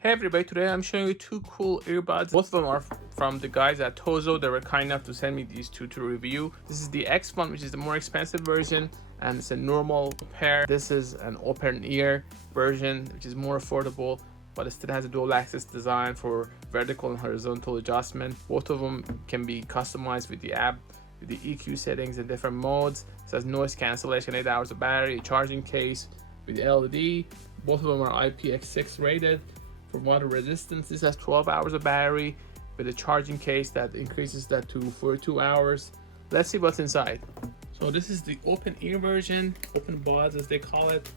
Hey everybody, today I'm showing you two cool earbuds. Both of them are from the guys at TOZO. They were kind enough to send me these two to review. This is the X1, which is the more expensive version, and it's a normal pair. This is an open ear version, which is more affordable, but it still has a dual axis design for vertical and horizontal adjustment. Both of them can be customized with the app, with the EQ settings in different modes. It says noise cancellation, 8 hours of battery, a charging case with the LED. Both of them are IPX6 rated. For water resistance, this has 12 hours of battery with a charging case that increases that to 42 hours. Let's see what's inside. So this is the open ear version, OpenBuds as they call it.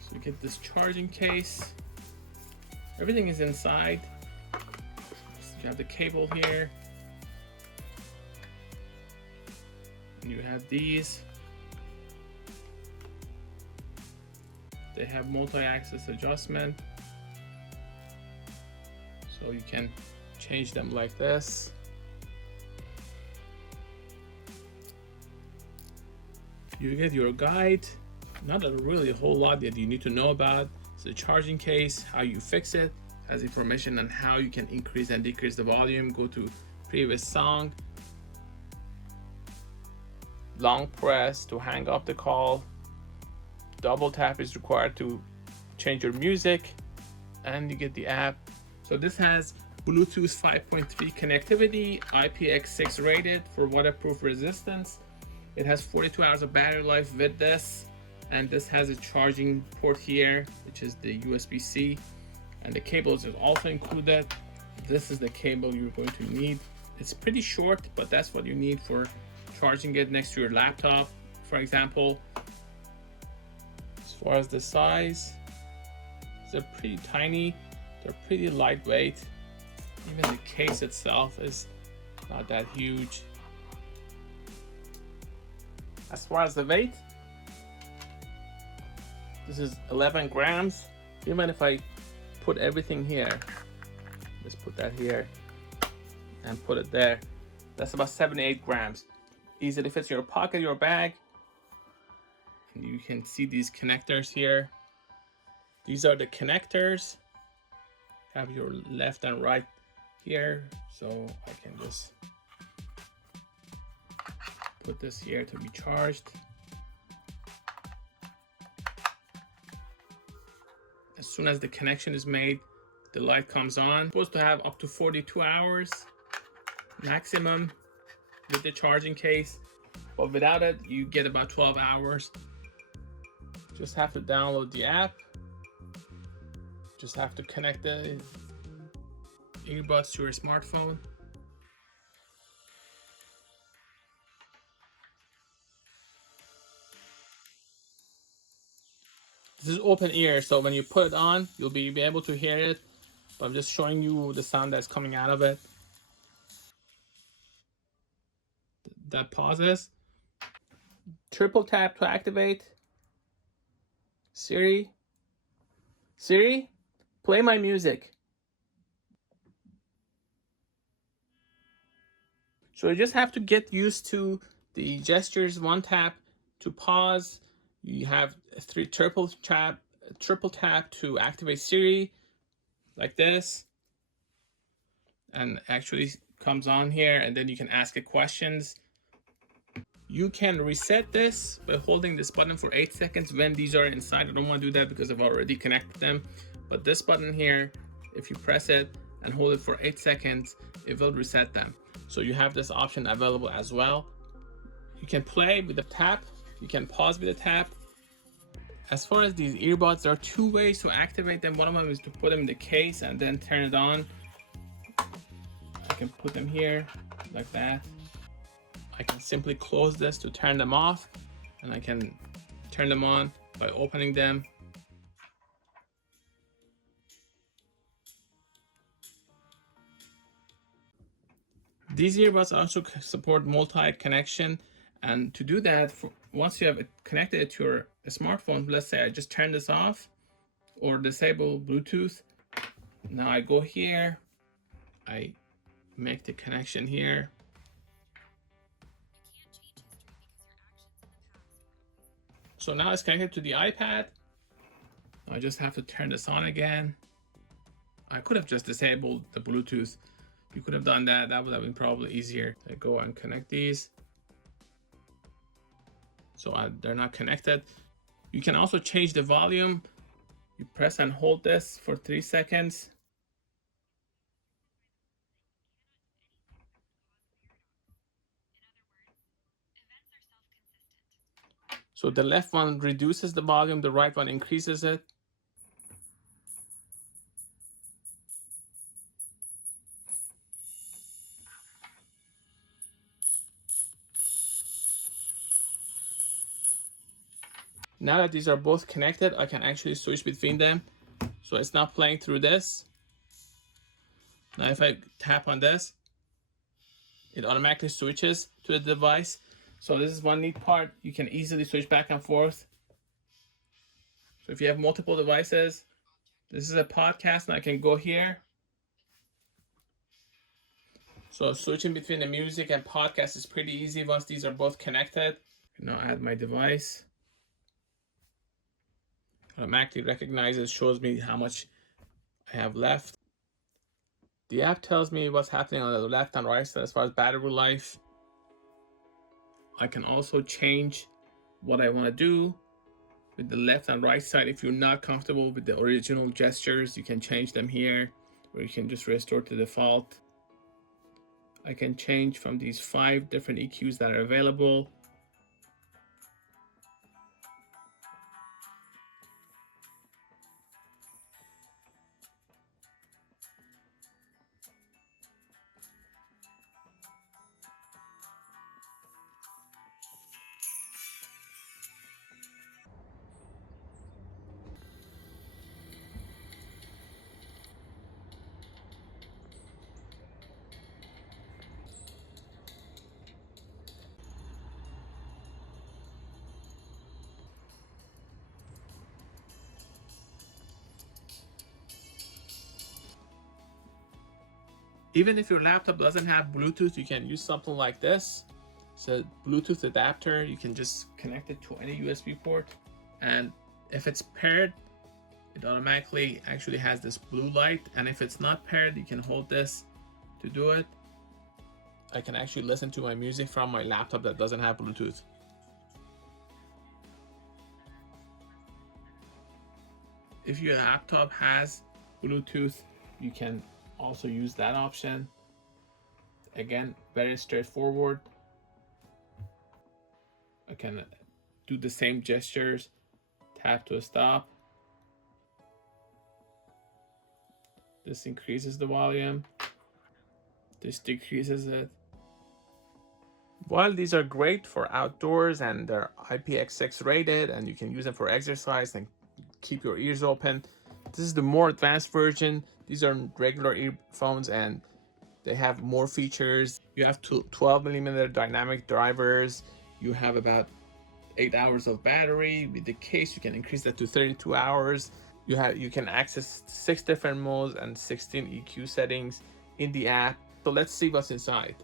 So you get this charging case. Everything is inside. So you have the cable here. And you have these. They have multi-axis adjustment, so you can change them like this. You get your guide, not a really whole lot that you need to know about. It's the charging case, how you fix it, has information on how you can increase and decrease the volume, go to previous song, long press to hang up the call, double tap is required to change your music, and you get the app. So this has Bluetooth 5.3 connectivity, IPX6 rated for waterproof resistance. It has 42 hours of battery life with this, and this has a charging port here, which is the USB-C, and the cables is also included. This is the cable you're going to need. It's pretty short, but that's what you need for charging it next to your laptop, for example. As far as the size, they're pretty tiny, they're pretty lightweight. Even the case itself is not that huge. As far as the weight, this is 11 grams. Do you mind if I put everything here? Let's put that here and put it there. That's about 78 grams. Easily fits in your pocket, your bag. And you can see these connectors here. These are the connectors. Have your left and right here, so I can just put this here to be charged. As soon as the connection is made, the light comes on. Supposed to have up to 42 hours maximum with the charging case, but without it you get about 12 hours. Just have to download the app. Just have to connect the earbuds to your smartphone. This is open ear, so when you put it on, you'll be able to hear it. But I'm just showing you the sound that's coming out of it. That pauses. Triple tap to activate. Siri, play my music. So you just have to get used to the gestures. One tap to pause. You have triple tap to activate Siri, like this, and actually comes on here, and then you can ask it questions. You can reset this by holding this button for 8 seconds when these are inside. I don't want to do that because I've already connected them. But this button here, if you press it and hold it for 8 seconds, it will reset them. So you have this option available as well. You can play with the tap. You can pause with the tap. As far as these earbuds, there are two ways to activate them. One of them is to put them in the case and then turn it on. I can put them here like that. I can simply close this to turn them off, and I can turn them on by opening them. These earbuds also support multi-connection, and to do that, once you have connected it to your smartphone, let's say I just turn this off or disable Bluetooth. Now I go here, I make the connection here. So now it's connected to the iPad. I just have to turn this on again. I could have just disabled the Bluetooth. You could have done that. That would have been probably easier. I go and connect these. So they're not connected. You can also change the volume. You press and hold this for 3 seconds. So the left one reduces the volume, the right one increases it. Now that these are both connected, I can actually switch between them. So it's not playing through this. Now if I tap on this, it automatically switches to the device. So this is one neat part. You can easily switch back and forth. So if you have multiple devices, this is a podcast and I can go here. So switching between the music and podcast is pretty easy once these are both connected. Now add my device. Automatically recognizes, shows me how much I have left. The app tells me what's happening on the left and right side as far as battery life. I can also change what I want to do with the left and right side. If you're not comfortable with the original gestures, you can change them here, or you can just restore to default. I can change from these 5 different EQs that are available. Even if your laptop doesn't have Bluetooth, you can use something like this. It's a Bluetooth adapter. You can just connect it to any USB port. And if it's paired, it automatically actually has this blue light. And if it's not paired, you can hold this to do it. I can actually listen to my music from my laptop that doesn't have Bluetooth. If your laptop has Bluetooth, you can also use that option. Again, very straightforward. I can do the same gestures. Tap to stop. This increases the volume. This decreases it. While these are great for outdoors and they're IPX6 rated and you can use them for exercise and keep your ears open, this is the more advanced version. These are regular earphones and they have more features. You have 12mm dynamic drivers. You have about 8 hours of battery. With the case, you can increase that to 32 hours. You can access 6 different modes and 16 EQ settings in the app. So let's see what's inside.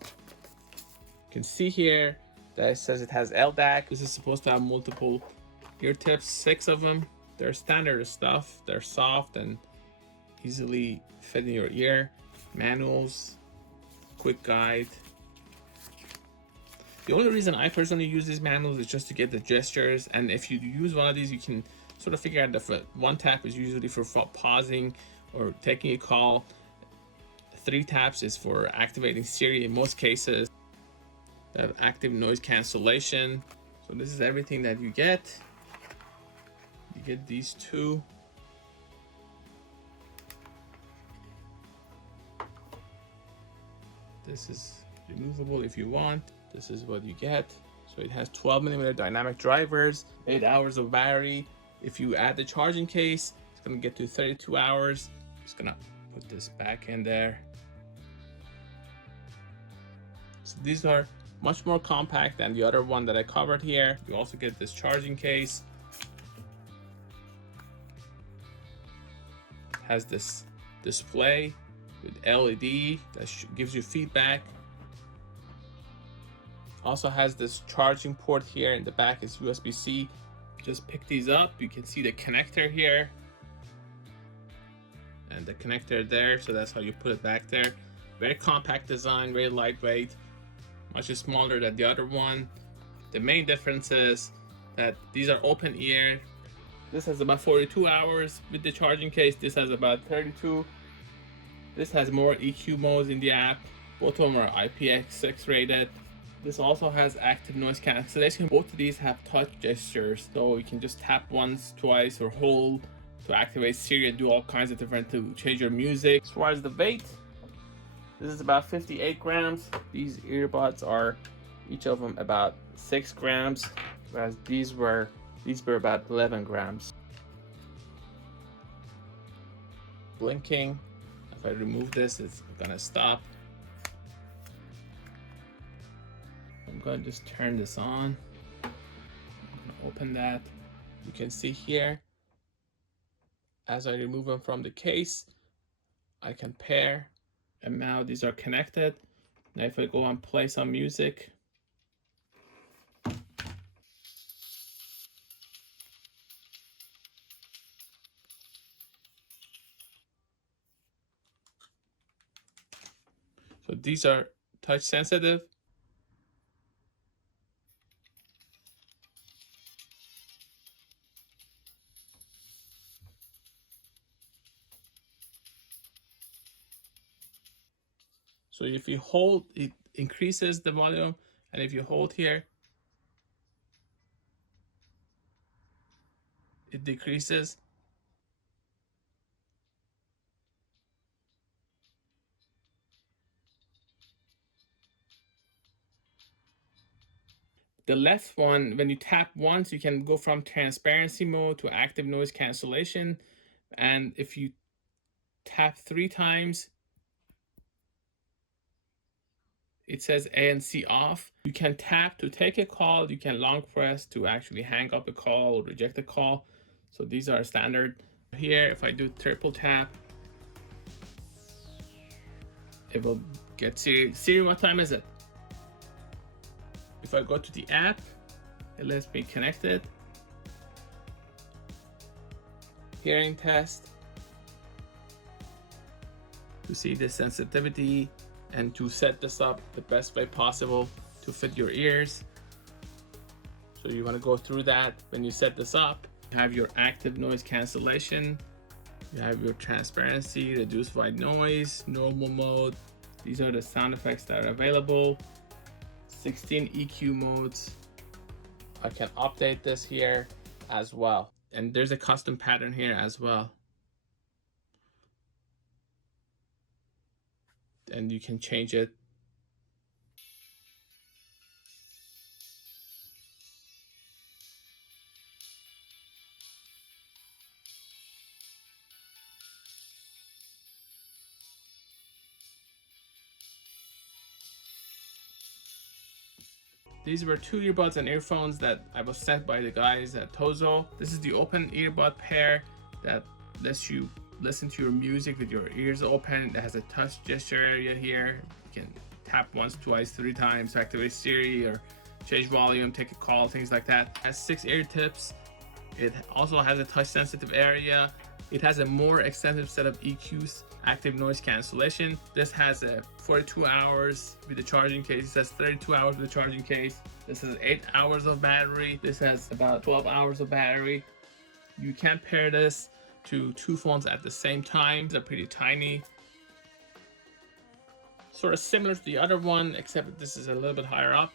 You can see here that it says it has LDAC. This is supposed to have multiple ear tips, 6 of them. They're standard stuff. They're soft and easily fit in your ear. Manuals, quick guide. The only reason I personally use these manuals is just to get the gestures. And if you use one of these, you can sort of figure out that one tap is usually for pausing or taking a call. 3 taps is for activating Siri in most cases. They have active noise cancellation. So this is everything that you get. You get these 2. This is removable if you want. This is what you get. So it has 12mm dynamic drivers, 8 hours of battery. If you add the charging case, it's gonna get to 32 hours. Just gonna put this back in there. So these are much more compact than the other one that I covered here. You also get this charging case. Has this display with LED that gives you feedback Also has this charging port here. In the back is USB-C. Just pick these up. You can see the connector here and the connector there. So that's how you put it back there. Very compact design, very lightweight, much smaller than the other one. The main difference is that these are open ear. This has about 42 hours with the charging case. This has about 32. This has more EQ modes in the app. Both of them are IPX6 rated. This also has active noise cancellation. Both of these have touch gestures, so you can just tap once, twice, or hold to activate Siri and do all kinds of different to change your music. As far as the weight, this is about 58 grams. These earbuds are each of them about 6 grams, whereas these were about 11 grams. Blinking. If I remove this, it's gonna stop. I'm gonna just turn this on. I'm gonna open that. You can see here, as I remove them from the case, I can pair, and now these are connected. Now if I go and play some music, so these are touch sensitive. So if you hold, it increases the volume, and if you hold here, it decreases. The left one, when you tap once, you can go from transparency mode to active noise cancellation. And if you tap 3 times, it says ANC off. You can tap to take a call. You can long press to actually hang up a call or reject a call. So these are standard. Here, if I do triple tap, it will get Siri. Siri, what time is it? If I go to the app, it lets me connect it. Hearing test to see the sensitivity and to set this up the best way possible to fit your ears. So you want to go through that. When you set this up, you have your active noise cancellation, you have your transparency, reduce white noise, normal mode. These are the sound effects that are available. 16 EQ modes. I can update this here as well. And there's a custom pattern here as well. And you can change it. These were 2 earbuds and earphones that I was sent by the guys at TOZO. This is the open earbud pair that lets you listen to your music with your ears open. It has a touch gesture area here. You can tap once, twice, 3 times to activate Siri or change volume, take a call, things like that. It has 6 ear tips. It also has a touch sensitive area. It has a more extensive set of EQs, active noise cancellation. This has a 42 hours with the charging case. It says 32 hours with the charging case. This has 8 hours of battery. This has about 12 hours of battery. You can pair this to 2 phones at the same time. They're pretty tiny. Sort of similar to the other one, except that this is a little bit higher up.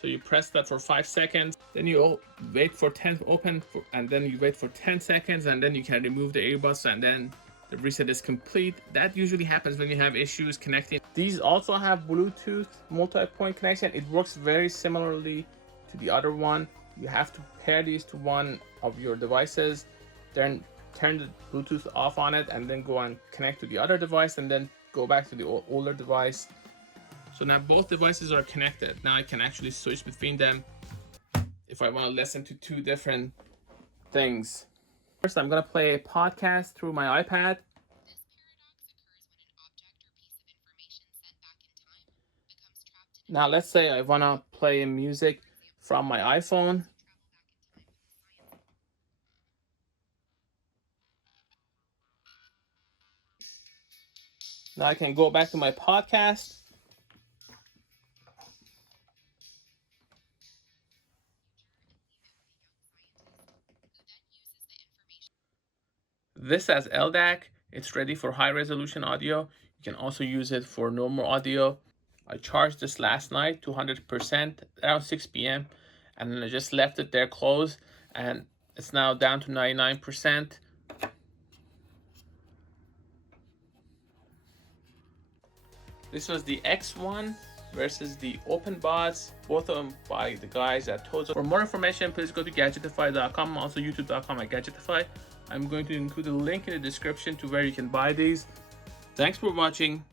So you press that for 5 seconds, then you wait for 10 open, and then you wait for 10 seconds, and then you can remove the earbuds, and then the reset is complete. That usually happens when you have issues connecting. These also have Bluetooth multi-point connection. It works very similarly to the other one. You have to pair these to one of your devices, then turn the Bluetooth off on it, and then go and connect to the other device, and then go back to the older device. So now both devices are connected. Now I can actually switch between them if I want to listen to 2 different things. First, I'm going to play a podcast through my iPad. Now let's say I wanna play music from my iPhone. Now I can go back to my podcast. This has LDAC. It's ready for high resolution audio. You can also use it for normal audio. I charged this last night to 100% around 6 p.m. and then I just left it there closed, and it's now down to 99%. This was the X1 versus the OpenBuds, both of them by the guys at TOZO. For more information, please go to Gadgetify.com, also youtube.com at Gadgetify. I'm going to include a link in the description to where you can buy these. Thanks for watching.